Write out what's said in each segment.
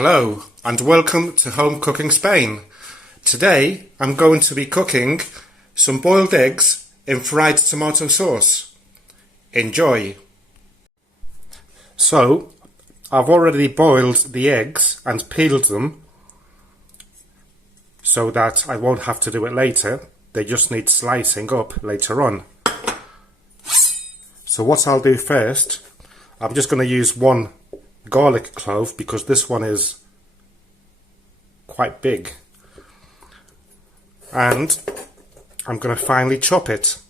Hello and welcome to Home Cooking Spain. Today I'm going to be cooking some boiled eggs in fried tomato sauce. Enjoy! So I've already boiled the eggs and peeled them so that I won't have to do it later. They just need slicing up later on. So what I'll do first, I'm just going to use one garlic clove because this one is quite big, and I'm going to finely chop it.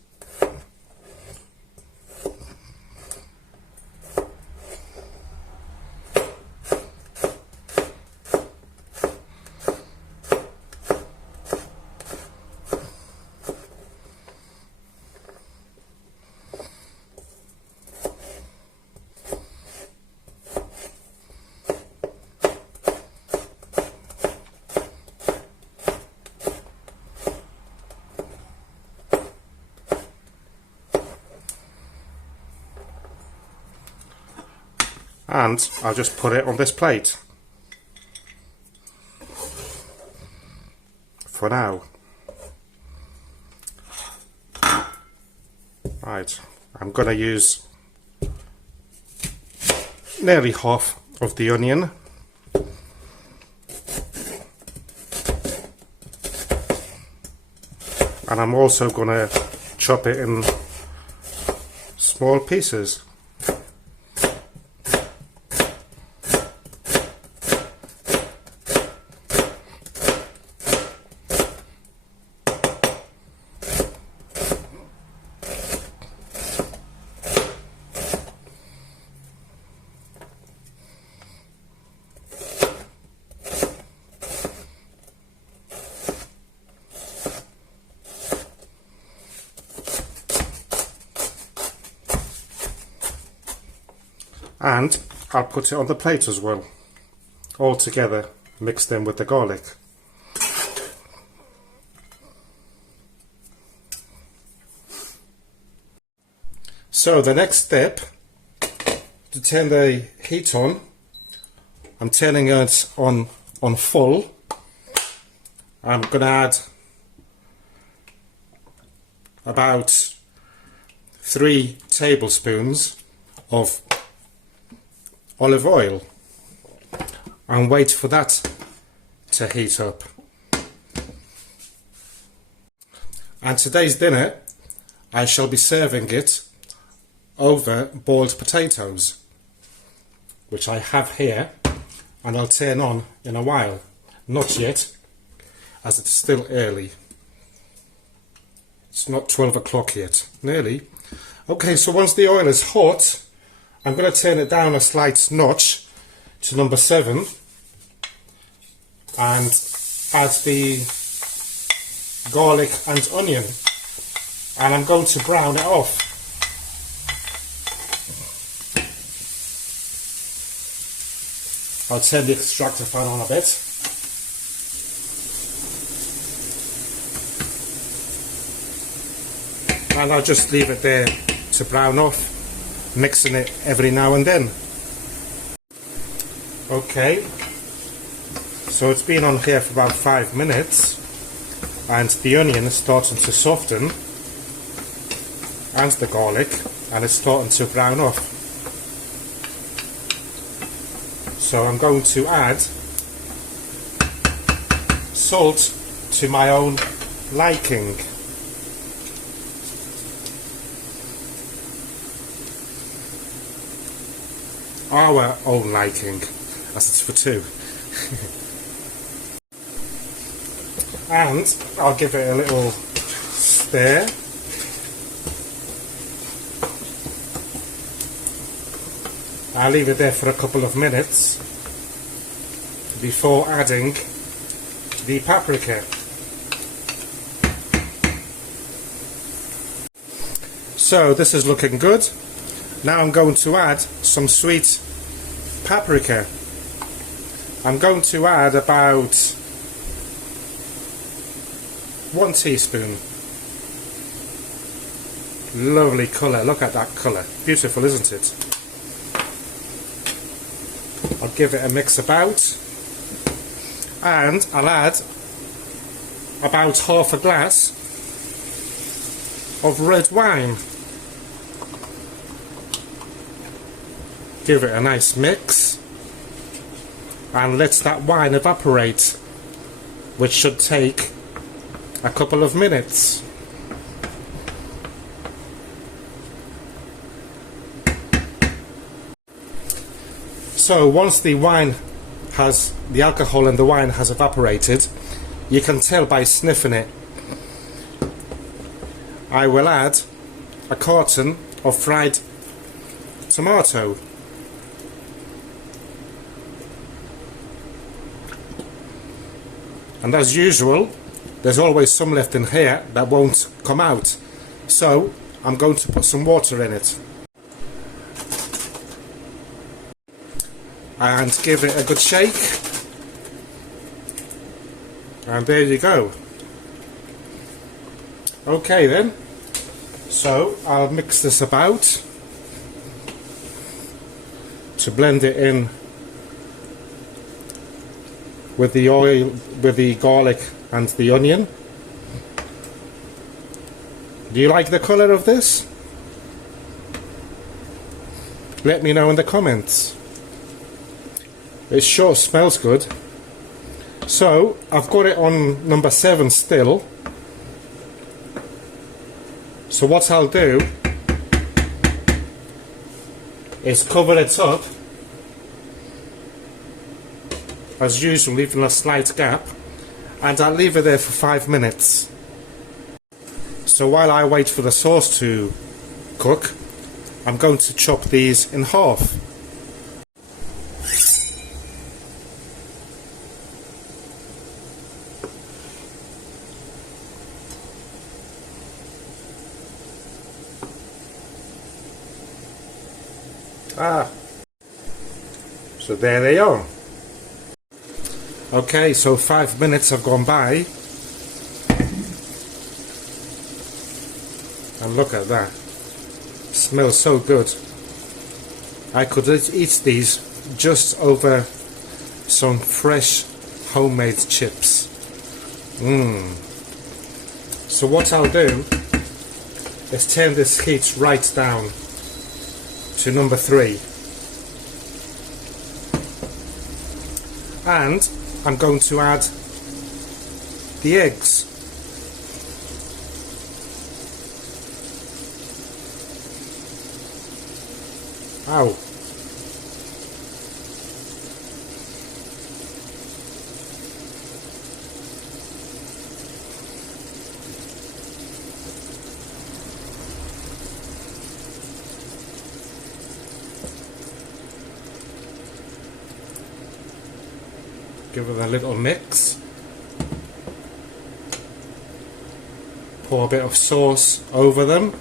And I'll just put it on this plate for now. Right, I'm going to use nearly half of the onion. And I'm also going to chop it in small pieces. And I'll put it on the plate as well, all together, mixed in with the garlic. So the next step, to turn the heat on, I'm turning it on full. I'm going to add about 3 tablespoons of olive oil and wait for that to heat up. And today's dinner, I shall be serving it over boiled potatoes, which I have here, and I'll turn on in a while. Not yet, as it's still early. It's not 12 o'clock yet, nearly. Okay, so once the oil is hot, I'm going to turn it down a slight notch to number 7 and add the garlic and onion, and I'm going to brown it off. I'll turn the extractor fan on a bit. And I'll just leave it there to brown off, mixing it every now and then. Okay, so it's been on here for about 5 minutes and the onion is starting to soften and the garlic, and it's starting to brown off. So I'm going to add salt to my own liking. Our own liking, as it's for 2. And I'll give it a little stir. I'll leave it there for a couple of minutes before adding the paprika. So this is looking good. Now I'm going to add some sweet paprika. I'm going to add about 1 teaspoon. Lovely colour, look at that colour. Beautiful, isn't it? I'll give it a mix about. And I'll add about half a glass of red wine. Give it a nice mix and let that wine evaporate, which should take a couple of minutes. So once the alcohol in the wine has evaporated, you can tell by sniffing it. I will add a carton of fried tomato. And as usual, there's always some left in here that won't come out. So I'm going to put some water in it. And give it a good shake. And there you go. Okay then. So I'll mix this about to blend it in with the oil, with the garlic and the onion. Do you like the colour of this? Let me know in the comments. It sure smells good. So I've got it on number 7 still. So what I'll do is cover it up as usual, leaving a slight gap, and I'll leave it there for 5 minutes. So while I wait for the sauce to cook, I'm going to chop these in half. So there they are. Okay, so 5 minutes have gone by, and look at that. Smells so good. I could eat these just over some fresh homemade chips. So what I'll do is turn this heat right down to number 3, and I'm going to add the eggs. Ow. Give it a little mix. Pour a bit of sauce over them.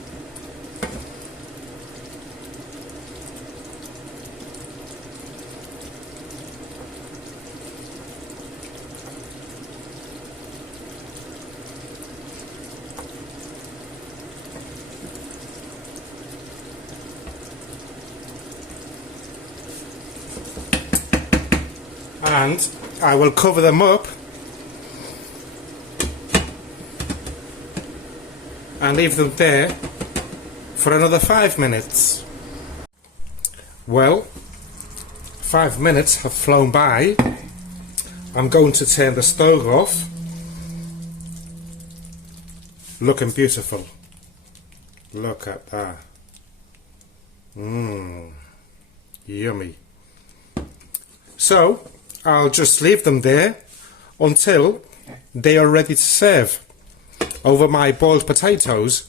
And I will cover them up and leave them there for another 5 minutes. Well, 5 minutes have flown by. I'm going to turn the stove off. Looking beautiful. Look at that. Yummy. So I'll just leave them there until they are ready to serve over my boiled potatoes,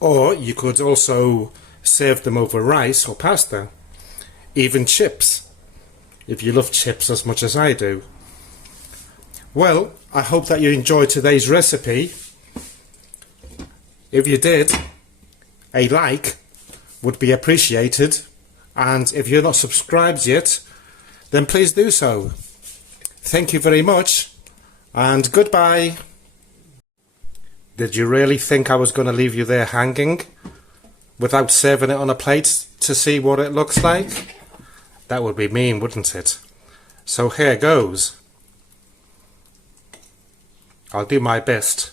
or you could also serve them over rice or pasta, even chips, if you love chips as much as I do. Well, I hope that you enjoyed today's recipe. If you did, a like would be appreciated, and if you're not subscribed yet, then please do so. Thank you very much, and goodbye. Did you really think I was going to leave you there hanging without serving it on a plate to see what it looks like? That would be mean, wouldn't it? So here goes. I'll do my best.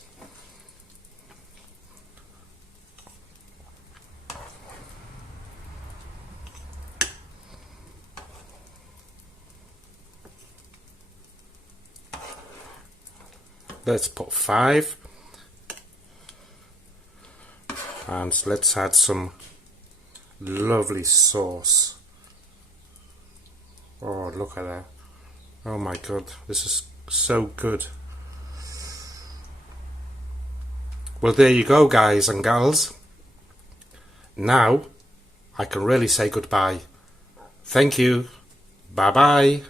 Let's put 5. And let's add some lovely sauce. Oh, look at that. Oh my god, this is so good. Well, there you go, guys and gals. Now I can really say goodbye. Thank you. Bye bye.